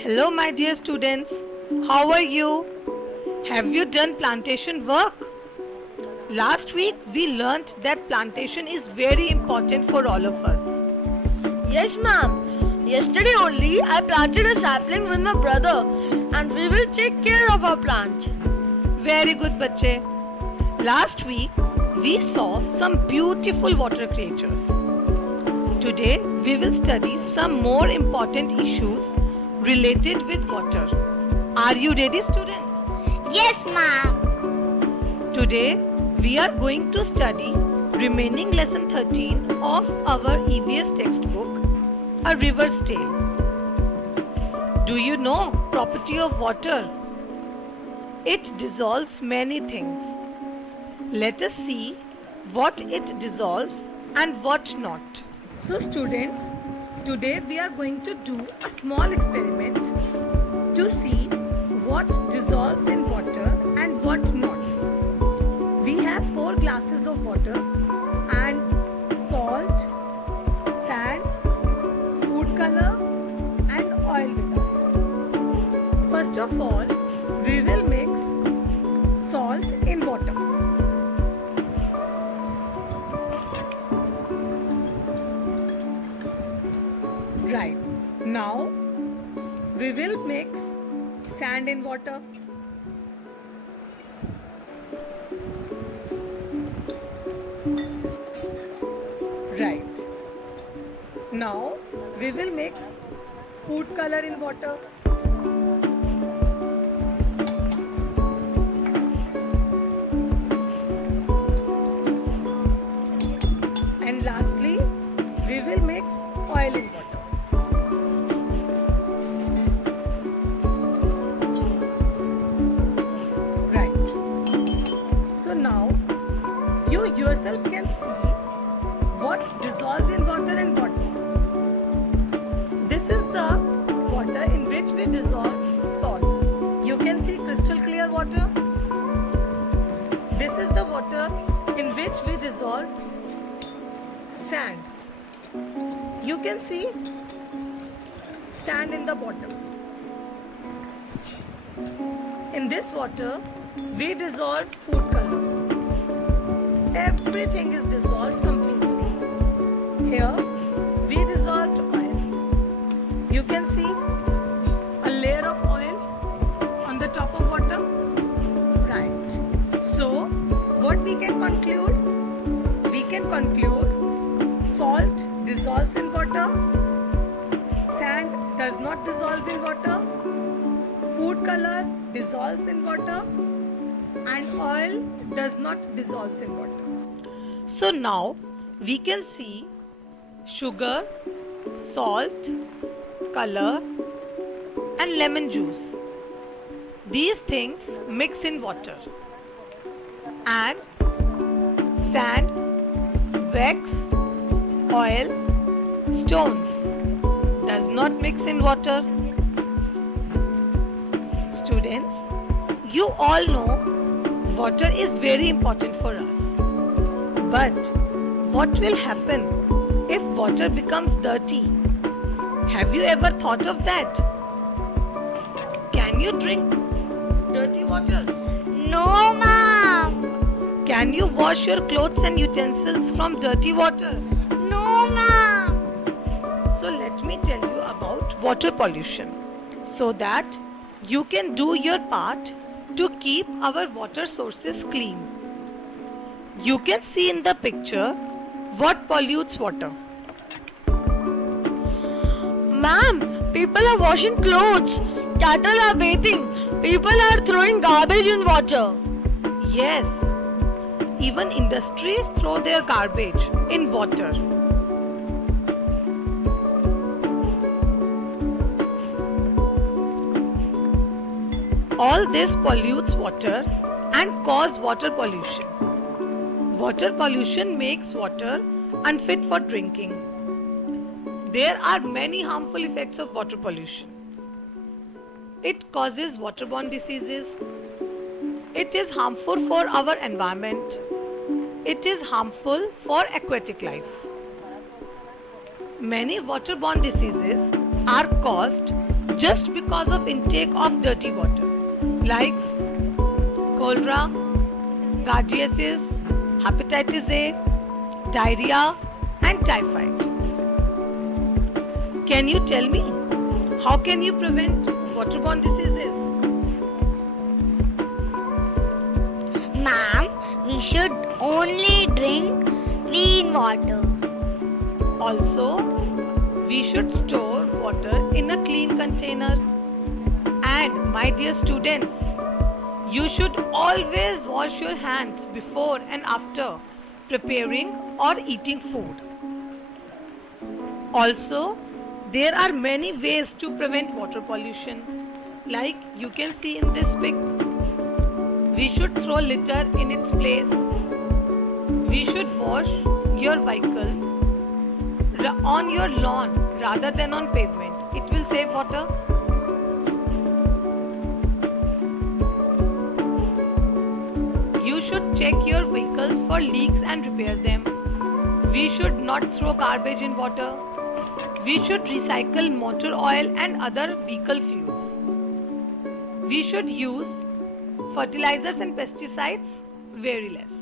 Hello, my dear students. How are you? Have you done plantation work? Last week we learnt that plantation is very important for all of us. Yes, ma'am. Yesterday only I planted a sapling with my brother and we will take care of our plant. Very good, bachche. Last week we saw some beautiful water creatures. Today we will study some more important issues related with water. Are you ready, students? Yes, ma'am. Today we are going to study remaining lesson 13 of our EVS textbook, A River's Tale. Do you know property of water? It dissolves many things. Let us see what it dissolves and what not. So students, today we are going to do a small experiment to see what dissolves in water and what not. We have 4 glasses of water and salt, sand, food color and oil with us. First of all, we will mix salt in water. Right. Now we will mix sand in water. Right. Now we will mix food color in water. And lastly, we will mix oil in water. So now you yourself can see what dissolved in water and what not. This is the water in which we dissolve salt. You can see crystal clear water. This is the water in which we dissolved sand. You can see sand in the bottom. In this water, we dissolved food color. Everything is dissolved completely. Here, we dissolved oil. You can see a layer of oil on the top of water. Right. So, what we can conclude? We can conclude salt dissolves in water. Sand does not dissolve in water. Food color dissolves in water. And oil does not dissolve in water. So now we can see sugar, salt, color and lemon juice. These things mix in water. And sand, wax, oil, stones does not mix in water. Students, you all know water is very important for us. But what will happen if water becomes dirty? Have you ever thought of that? Can you drink dirty water? No, ma'am. Can you wash your clothes and utensils from dirty water? No, ma'am. So let me tell you about water pollution so that you can do your part to keep our water sources clean. You can see in the picture what pollutes water. Ma'am, people are washing clothes, cattle are bathing, people are throwing garbage in water. Yes, even industries throw their garbage in water. All this pollutes water and cause water pollution. Water pollution makes water unfit for drinking. There are many harmful effects of water pollution. It causes waterborne diseases. It is harmful for our environment. It is harmful for aquatic life. Many waterborne diseases are caused just because of intake of dirty water like cholera, gardiasis, hepatitis A, diarrhea and typhoid. Can you tell me how can you prevent waterborne diseases? Ma'am, we should only drink clean water. Also, we should store water in a clean container. And my dear students, you should always wash your hands before and after preparing or eating food. Also, there are many ways to prevent water pollution. Like you can see in this pic, we should throw litter in its place. We should wash your vehicle on your lawn rather than on pavement. It will save water. You should check your vehicles for leaks and repair them. We should not throw garbage in water. We should recycle motor oil and other vehicle fuels. We should use fertilizers and pesticides very less.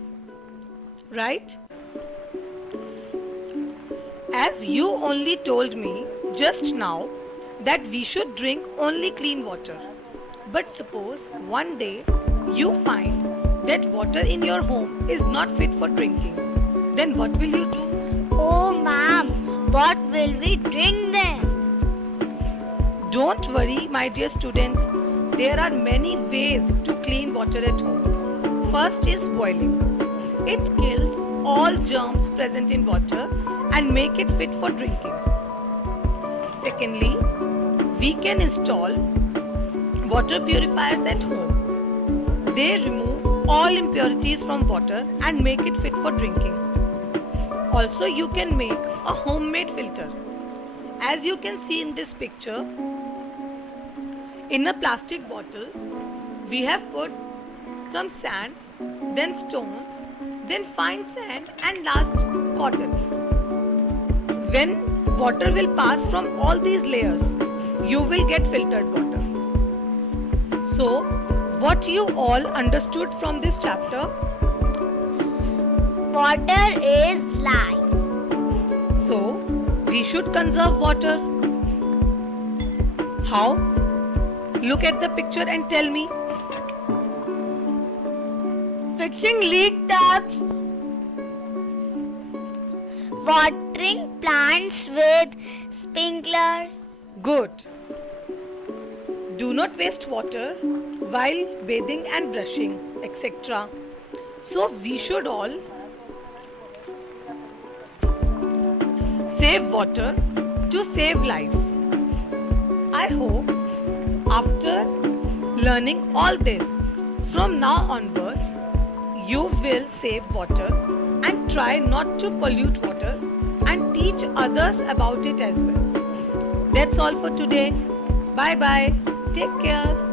Right? As you only told me just now that we should drink only clean water. But suppose one day you find that water in your home is not fit for drinking. Then what will you do? Oh, ma'am, what will we drink then? Don't worry, my dear students. There are many ways to clean water at home. First is boiling. It kills all germs present in water and make it fit for drinking. Secondly, we can install water purifiers at home. They remove all impurities from water and make it fit for drinking. Also, you can make a homemade filter. As you can see in this picture, in a plastic bottle, we have put some sand, then stones, then fine sand and last cotton. When water will pass from all these layers, you will get filtered water. So, what you all understood from this chapter? Water is life. So, we should conserve water. How? Look at the picture and tell me. Fixing leak taps. Watering plants with sprinklers. Good. Do not waste water while bathing and brushing, etc. So we should all save water to save life. I hope after learning all this, from now onwards, you will save water and try not to pollute water and teach others about it as well. That's all for today. Bye bye. Take care.